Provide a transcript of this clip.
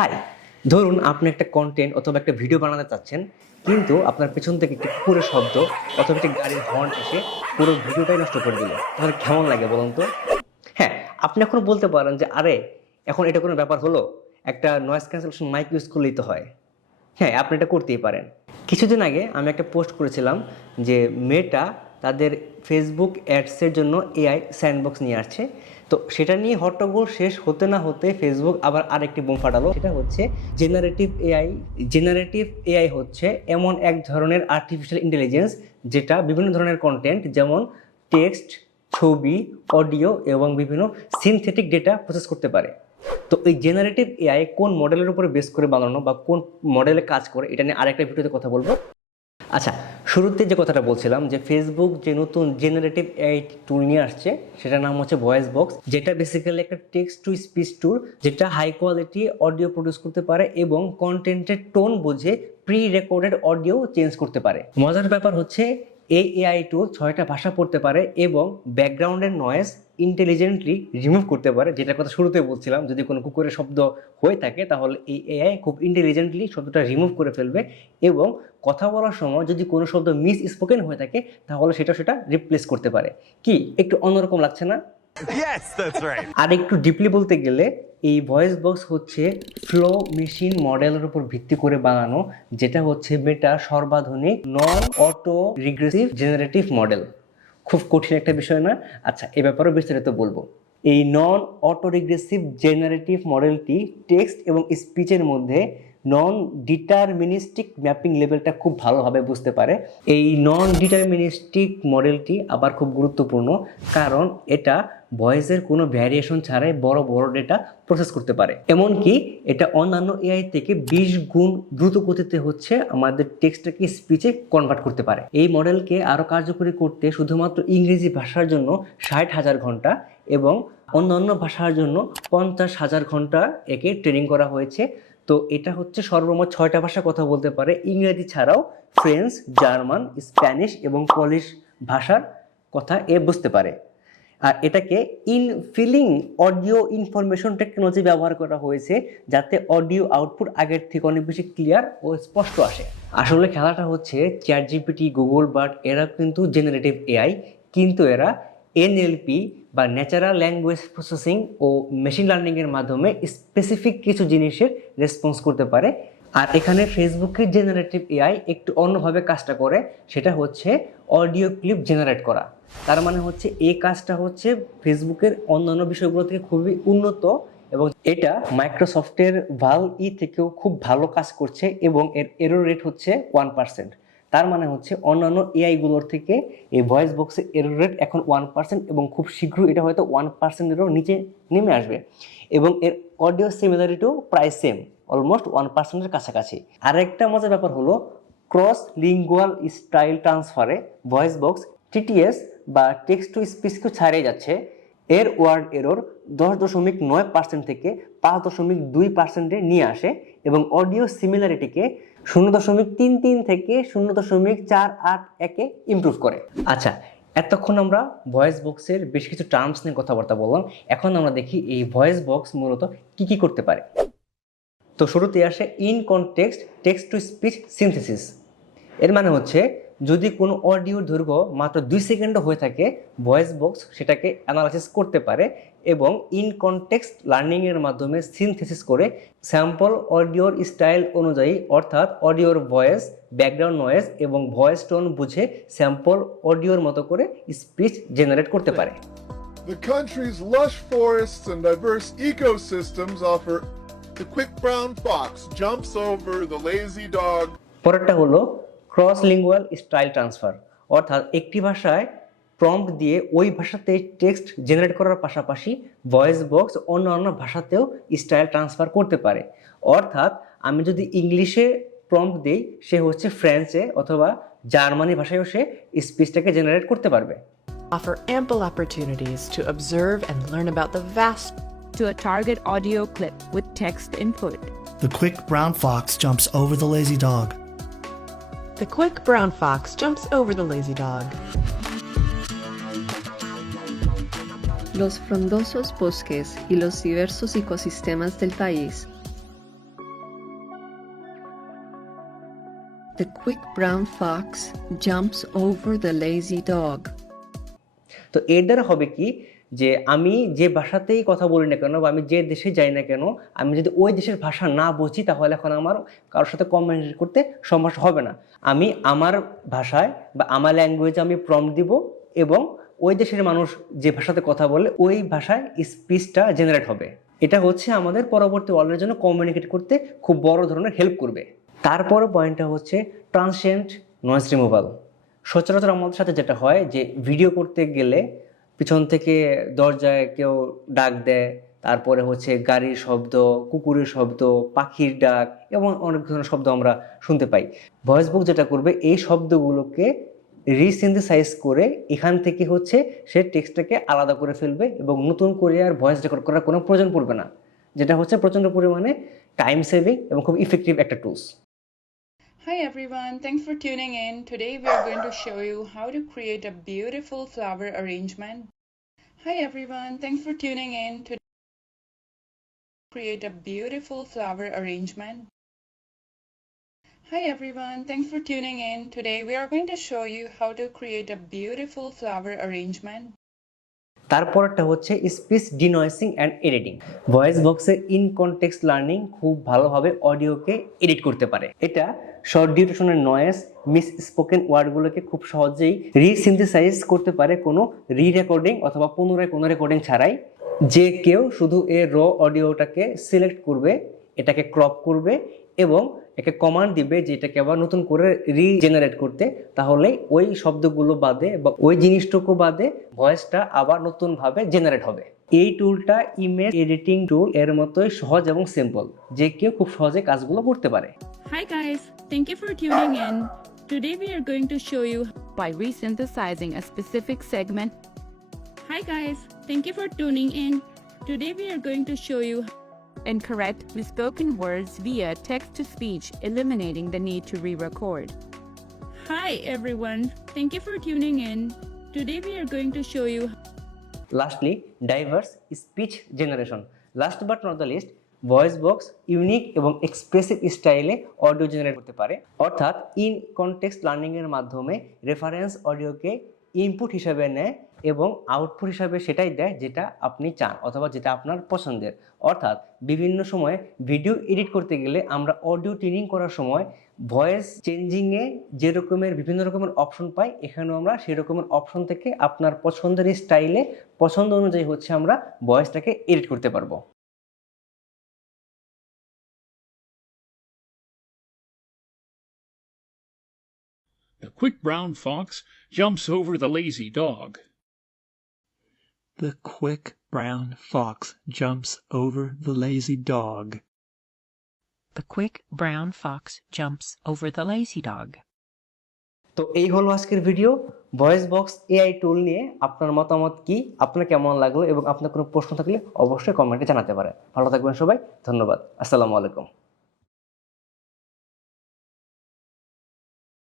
High, ধরুন আপনি একটা কন্টেন্ট অথবা একটা ভিডিও বানাতে চাচ্ছেন, কিন্তু আপনার পেছন থেকে একটি কুকুরের শব্দ অথবা একটি গাড়ির হর্ন এসে পুরো ভিডিওটাই নষ্ট করে দিল। তাহলে কেমন লাগে বলুন তো? হ্যাঁ, আপনি এখন বলতে পারেন যে আরে এখন এটা কোনো ব্যাপার হলো, একটা নয়েজ ক্যান্সেলেশন মাইক ইউজ করলেই তো হয়। হ্যাঁ, আপনি এটা করতেই পারেন। কিছুদিন আগে আমি একটা পোস্ট করেছিলাম যে মেটা তাদের ফেসবুক অ্যাডসের জন্য এআই স্যান্ডবক্স নিয়ে আসছে। তো সেটা নিয়ে হট্টগোল শেষ হতে না হতে ফেসবুক আবার আরেকটি বোম ফাটালো। সেটা হচ্ছে জেনারেটিভ এআই। জেনারেটিভ এআই হচ্ছে এমন এক ধরনের আর্টিফিশিয়াল ইন্টেলিজেন্স যেটা বিভিন্ন ধরনের কন্টেন্ট যেমন টেক্সট, ছবি, অডিও এবং বিভিন্ন সিনথেটিক ডেটা প্রসেস করতে পারে। তো এই জেনারেটিভ এআই কোন মডেলের উপরে বেস করে বানানো বা কোন মডেলে কাজ করে এটা নিয়ে আরেকটা ভিডিওতে কথা বলবো। আচ্ছা, শুরুতে যে কথাটা বলছিলাম যে ফেসবুক যে নতুন জেনারেটিভ এআই টুল নিয়ে আসছে সেটার নাম হচ্ছে ভয়েস বক্স, যেটা বেসিক্যালি একটা টেক্সট টু স্পিচ টুল যেটা হাই কোয়ালিটি অডিও প্রডিউস করতে পারে এবং কন্টেন্টের টোন বুঝে প্রি রেকর্ডেড অডিও চেঞ্জ করতে পারে। মজার ব্যাপার হচ্ছে এই এআই টুল 6টা ভাষা পড়তে পারে এবং ব্যাকগ্রাউন্ডের নয়েজ ইন্টেলিজেন্টলি রিমুভ করতে পারে, যেটার কথা শুরুতে বলছিলাম। যদি কোনো কুকুরের শব্দ হয়ে থাকে তাহলে এই এআই খুব ইন্টেলিজেন্টলি শব্দটা রিমুভ করে ফেলবে এবং কথা বলার সময় যদি কোনো শব্দ মিস স্পোকেন হয়ে থাকে তাহলে সেটা রিপ্লেস করতে পারে। কি একটু অন্যরকম লাগছে না? Yes, that's right. আর একটু ডিপলি বলতে গেলে এই ভয়েস বক্স হচ্ছে ফ্লো মেশিন মডেলের উপর ভিত্তি করে বানানো, যেটা হচ্ছে মেটা সর্বাধুনিক নন অটো রিগ্রেসিভ জেনারেটিভ মডেল। খুব কঠিন একটা বিষয় না? আচ্ছা, এ ব্যাপারেও বিস্তারিত বলবো। এই নন অটো রিগ্রেসিভ জেনারেটিভ মডেলটি টেক্সট এবং স্পিচের মধ্যে নন ডিটারমিনিস্টিক ম্যাপিং লেভেলটা খুব ভালোভাবে বুঝতে পারে। এই নন ডিটারমিনিস্টিক মডেলটি আবার খুব গুরুত্বপূর্ণ, কারণ এটা ভয়েসের কোনো ভ্যারিয়েশন ছাড়াই বড় বড় ডেটা প্রসেস করতে পারে। এমনকি এটা অন্যান্য এআই থেকে 20 গুণ দ্রুত গতিতে হচ্ছে আমাদের টেক্সটটাকে স্পিচে কনভার্ট করতে পারে। এই মডেলকে আরও কার্যকরী করতে শুধুমাত্র ইংরেজি ভাষার জন্য 60,000 ঘন্টা এবং অন্যান্য ভাষার জন্য 50,000 ঘন্টা একে ট্রেনিং করা হয়েছে। তো এটা হচ্ছে সর্বমোট 6টা ভাষা কথা বলতে পারে, ইংরেজি ছাড়াও ফ্রেঞ্চ, জার্মান, স্প্যানিশ এবং পলিশ ভাষার কথা এ বুঝতে পারে। আর এটাকে ইনফিলিং অডিও ইনফরমেশন টেকনোলজি ব্যবহার করা হয়েছে যাতে অডিও আউটপুট আগের থেকে অনেক বেশি ক্লিয়ার ও স্পষ্ট আসে। আসলে খেলাটা হচ্ছে চ্যাটজিপিটি, গুগল বার্ড এরা কিন্তু জেনারেটিভ এআই, কিন্তু এরা এনএলপি বা ন্যাচারাল ল্যাঙ্গুয়েজ প্রসেসিং ও মেশিন লার্নিংয়ের মাধ্যমে স্পেসিফিক কিছু জিনিসের রেসপন্স করতে পারে। আর এখানে ফেসবুকের জেনারেটিভ এআই একটু অন্যভাবে কাজটা করে, সেটা হচ্ছে অডিও ক্লিপ জেনারেট করা। তার মানে হচ্ছে এই কাজটা হচ্ছে ফেসবুকের অন্যান্য বিষয়গুলো থেকে খুবই উন্নত এবং এটা মাইক্রোসফটের ভাল-ই থেকেও খুব ভালো কাজ করছে এবং এর এরর রেট হচ্ছে 1%। তার মানে হচ্ছে অন্যান্য এআইগুলোর থেকে এই ভয়েস বক্সের এরর রেট এখন 1% এবং খুব শীঘ্রই এটা হয়তো 1%-এরও নিচে নেমে আসবে এবং এর অডিও সিমিলারিটিও প্রায় সেম, অলমোস্ট 1%-এর কাছাকাছি। আরেকটা মজার ব্যাপার হলো ক্রস লিঙ্গুয়াল স্টাইল ট্রান্সফারে ভয়েস বক্স TTS বা টেক্সট টু স্পিচকেও ছাড়িয়ে যাচ্ছে। এর ওয়ার্ড এরর 10.9% থেকে 5.2%-এ নিয়ে আসে এবং অডিও সিমিলারিটিকে 0.33 থেকে 0.481-এ ইমপ্রুভ করে। আচ্ছা, এতক্ষণ আমরা ভয়েস বক্সের বেশ কিছু টার্মস নিয়ে কথাবার্তা বললাম। এখন আমরা দেখি এই ভয়েস বক্স মূলত কি করতে পারে। তো শুরুতে আসে in context text to speech synthesis. এর মানে হচ্ছে যদি কোনো অডিওর দৈর্ঘ্য মাত্র 2 সেকেন্ডও হয়ে থাকে, ভয়েস বক্স সেটাকে অ্যানালাইসিস করতে পারে এবং ইন কনটেক্সট লার্নিংয়ের মাধ্যমে সিনথেসিস করে স্যাম্পল অডিওর স্টাইল অনুযায়ী, অর্থাৎ অডিওর ভয়েস, ব্যাকগ্রাউন্ড নয়েজ এবং ভয়েস টোন বুঝে স্যাম্পল অডিওর মতো করে স্পিচ জেনারেট করতে পারে। The country's lush forests and diverse ecosystems offer the quick brown fox jumps over the lazy dog. পরেরটা হলো ক্রস লিঙ্গুয়াল স্টাইল ট্রান্সফার, অর্থাৎ একটি ভাষায় প্রম্পট দিয়ে ওই ভাষাতে টেক্সট জেনারেট করার পাশাপাশি ভয়েস বক্স অন্য ভাষাতেও স্টাইল ট্রান্সফার করতে পারে। অর্থাৎ আমি যদি ইংলিশে প্রম্পট দিই, সে হচ্ছে ফ্রেঞ্চে অথবা জার্মানি ভাষায়ও সে স্পিচটাকে জেনারেট করতে পারবে। Offer ample opportunities to observe and learn about the vast to a target audio clip with text input. The quick brown fox jumps over the lazy dog. The quick brown fox jumps over the lazy dog. Los frondosos bosques y los diversos ecosistemas del país The quick brown fox jumps over the lazy dog. তো এর দ্বারা হবে কি, যে আমি যে ভাষাতেই কথা বলি না কেন বা আমি যে দেশে যাই না কেন, আমি যদি ওই দেশের ভাষা না বুঝি তাহলে এখন আমার কারোর সাথে কমিউনিকেট করতে সমস্যা হবে না। আমি আমার ভাষায় বা আমার ল্যাঙ্গুয়েজে আমি প্রম্পট দিব এবং ওই দেশের মানুষ যে ভাষাতে কথা বলে ওই ভাষায় স্পিচটা জেনারেট হবে। এটা হচ্ছে আমাদের পরবর্তী ওয়ার্ল্ডের জন্য কমিউনিকেট করতে খুব বড় ধরনের হেল্প করবে। তারপরে পয়েন্টটা হচ্ছে ট্রান্সিয়েন্ট নয়েজ রিমুভাল। সচরাচর আমাদের সাথে যেটা হয় যে ভিডিও করতে গেলে পিছন থেকে দরজায় কেউ ডাক দেয়, তারপরে হচ্ছে গাড়ির শব্দ, কুকুরের শব্দ, পাখির ডাক এবং অনেক ধরনের শব্দ আমরা শুনতে পাই। ভয়েস বুক যেটা করবে এই শব্দগুলোকে রিসিনথেসাইজ করে এখান থেকে হচ্ছে সে টেক্সটটাকে আলাদা করে ফেলবে এবং নতুন করে আর ভয়েস রেকর্ড করার কোনো প্রয়োজন পড়বে না, যেটা হচ্ছে প্রচণ্ড পরিমাণে টাইম সেভিং এবং খুব ইফেক্টিভ একটা tools. Hi everyone, thanks for tuning in. Today we are going to show you how to create a beautiful flower arrangement. Hi everyone, thanks for tuning in. Today create a beautiful flower arrangement. Hi everyone, thanks for tuning in. Today we are going to show you how to create a beautiful flower arrangement. তারপরটা হচ্ছে speech ডিনয়েসিং and editing. Voice বক্সে in context learning খুব ভালোভাবে অডিওকে edit করতে পারে। এটা short ডিউরেশনের noise, miss spoken ওয়ার্ডগুলোকে খুব সহজেই রিসিনথেসাইজ করতে পারে কোনো রেকর্ডিং অথবা পুনরায় কোনো রেকর্ডিং ছাড়াই। যে কেউ শুধু এর র অডিওটাকে সিলেক্ট করবে, এটাকে ক্রপ করবে এবং একে কমান্ড দিবে যে এটাকে আবার নতুন করে রিজেনারেট করতে, তাহলে ওই শব্দগুলো বাদে বা ওই জিনিসটুকু বাদে ভয়েসটা আবার নতুনভাবে জেনারেট হবে। এই টুলটা ইমেজ এডিটিং টুল এর মতোই সহজ এবং সিম্পল, যে কেউ খুব সহজে কাজগুলো করতে পারে। Hi guys, thank you for tuning in. Today we are going to show you by resynthesizing a specific segment. Hi guys, thank you for tuning in. Today we are going to show you and correct spoken words via text-to-speech, eliminating the need to re-record. Hi everyone, thank you for tuning in. Today we are going to show you Lastly, diverse speech generation. Last but not the least, voice box unique এবং expressive স্টাইলে audio generate করতে পারে। অর্থাৎ in context learning এর মাধ্যমে reference অডিওকে input হিসাবে নেয় এবং আউটপুট হিসাবে সেটাই দেয় যেটা আপনি চান অথবা যেটা আপনার পছন্দের। অর্থাৎ বিভিন্ন সময় ভিডিও এডিট করতে গেলে আমরা অডিও টিউনিং করার সময় ভয়েস চেঞ্জিংয়ে যে রকমের বিভিন্ন রকমের অপশন পাই, এখানেও আমরা সেই রকমের অপশন থেকে আপনার পছন্দের স্টাইলে পছন্দ অনুযায়ী হচ্ছে আমরা ভয়েসটাকে এডিট করতে পারবো। The quick brown fox jumps over the lazy dog. The quick brown fox jumps over the lazy dog. The quick brown fox jumps over the lazy dog. তো এই হলো আজকের ভিডিও ভয়েস বক্স এআই টুল নিয়ে। আপনার মতামত কি, আপনার কেমন লাগলো এবং আপনার কোনো প্রশ্ন থাকলে অবশ্যই কমেন্টে জানাতে পারেন। ভালো থাকবেন সবাই, ধন্যবাদ, আসসালামু আলাইকুম।